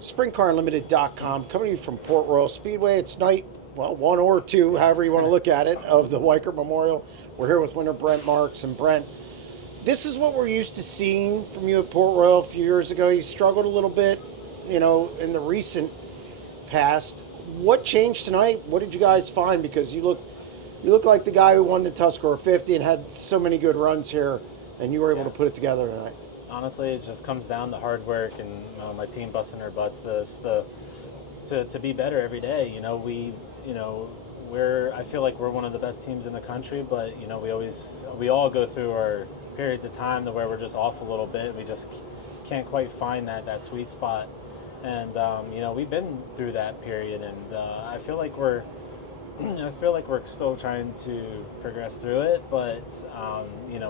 SprintCarUnlimited.com, coming to you from Port Royal Speedway. It's night, well, 1 or 2, however you want to look at it, of the Weikert Memorial. We're here with winner Brent Marks. And Brent, this is what we're used to seeing from you at Port Royal a few years ago. You struggled a little bit, in the recent past. What changed tonight? What did you guys find? Because you look like the guy who won the Tuscarora 50 and had so many good runs here, and you were able to put it together tonight. Honestly, it just comes down to hard work and my team busting their butts to be better every day. I feel like we're one of the best teams in the country, but we all go through our periods of time to where we're just off a little bit. We just can't quite find that sweet spot, and we've been through that period, and I feel like we're still trying to progress through it, but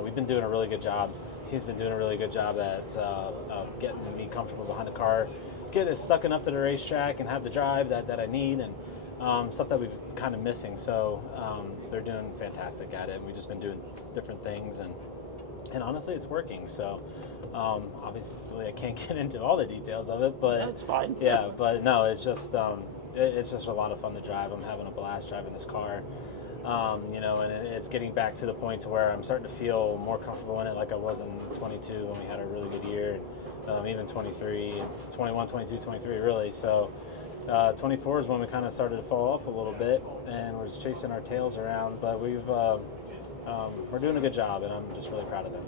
we've been doing a really good job. Team's been doing a really good job at getting me comfortable behind the car, getting it stuck enough to the racetrack and have the drive that I need, and stuff that we've kind of missing. So they're doing fantastic at it, and we've just been doing different things, and honestly, it's working. So obviously, I can't get into all the details of it, but that's fine. Yeah, but no, it's just a lot of fun to drive. I'm having a blast driving this car. And it's getting back to the point to where I'm starting to feel more comfortable in it, like I was in 22 when we had a really good year, even 23, 21, 22, 23 really. So 24 is when we kind of started to fall off a little bit, and we're just chasing our tails around. But we're doing a good job, and I'm just really proud of them.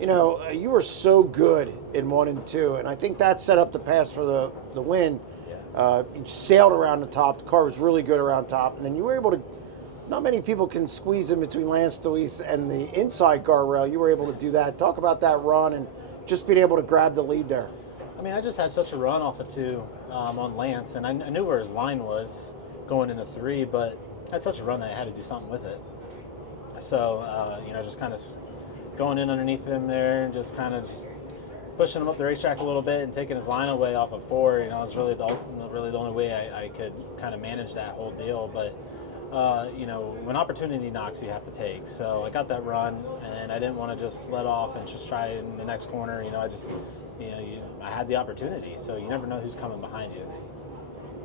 You were so good in 1 and 2, and I think that set up the pass for the win. Yeah. You sailed around the top. The car was really good around top, and then you were able to. Not many people can squeeze in between Lance Dewease and the inside guardrail. You were able to do that. Talk about that run and just being able to grab the lead there. I mean, I just had such a run off of 2 on Lance, and I knew where his line was going into 3, but I had such a run that I had to do something with it. So, just kind of going in underneath him there and just kind of pushing him up the racetrack a little bit and taking his line away off of 4. It was really the only way I could kind of manage that whole deal. But when opportunity knocks, you have to take. So I got that run, and I didn't want to just let off and just try in the next corner. I had the opportunity, so you never know who's coming behind you.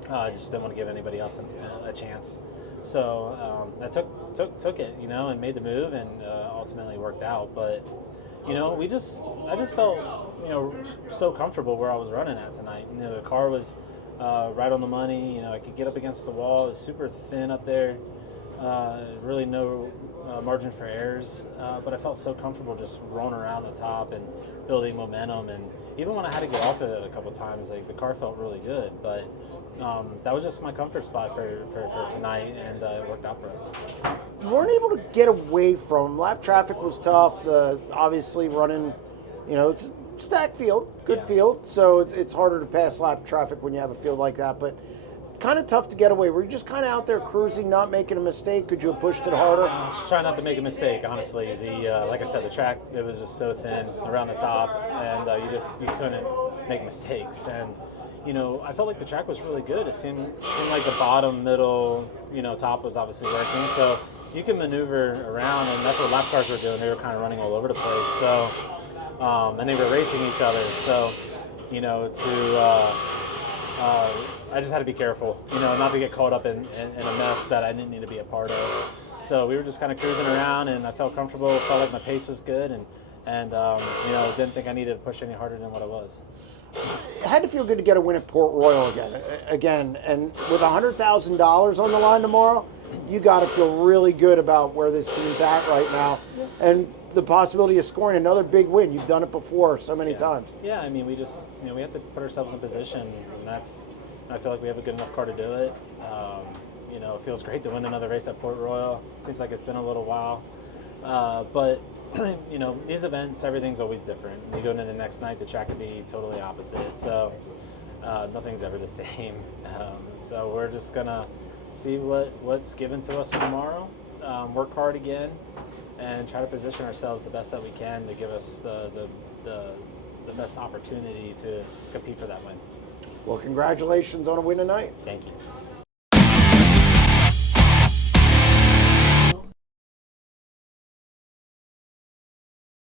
I just didn't want to give anybody else a chance. So I took it, and made the move, and ultimately worked out. But I just felt so comfortable where I was running at tonight. The car was right on the money. I could get up against the wall. It was super thin up there. Really no margin for errors. But I felt so comfortable just rolling around the top and building momentum. And even when I had to get off it a couple times, the car felt really good. But that was just my comfort spot for tonight, and it worked out for us. You weren't able to get away from lap traffic. Was tough. Obviously running, it's stacked field, good field, so it's harder to pass lap traffic when you have a field like that, but kind of tough to get away. Were you just kind of out there cruising, not making a mistake? Could you have pushed it harder? Just trying not to make a mistake, honestly. Like I said, the track, it was just so thin around the top, and you couldn't make mistakes. And I felt like the track was really good. It seemed like the bottom, middle, top was obviously working, so you can maneuver around, and that's what lap cars were doing. They were kind of running all over the place. So and they were racing each other, so I just had to be careful, not to get caught up in a mess that I didn't need to be a part of. So we were just kind of cruising around, and I felt comfortable. Felt like my pace was good, and didn't think I needed to push any harder than what I was. It had to feel good to get a win at Port Royal again, and with $100,000 on the line tomorrow, you got to feel really good about where this team's at right now, and the possibility of scoring another big win. You've done it before so many times. Yeah, I mean, we just, we have to put ourselves in position, and I feel like we have a good enough car to do it. It feels great to win another race at Port Royal. Seems like it's been a little while. But, these events, everything's always different. You go into the next night, the track could be totally opposite. So nothing's ever the same. So we're just going to see what's given to us tomorrow, work hard again, and try to position ourselves the best that we can to give us the best opportunity to compete for that win. Well, congratulations on a win tonight. Thank you.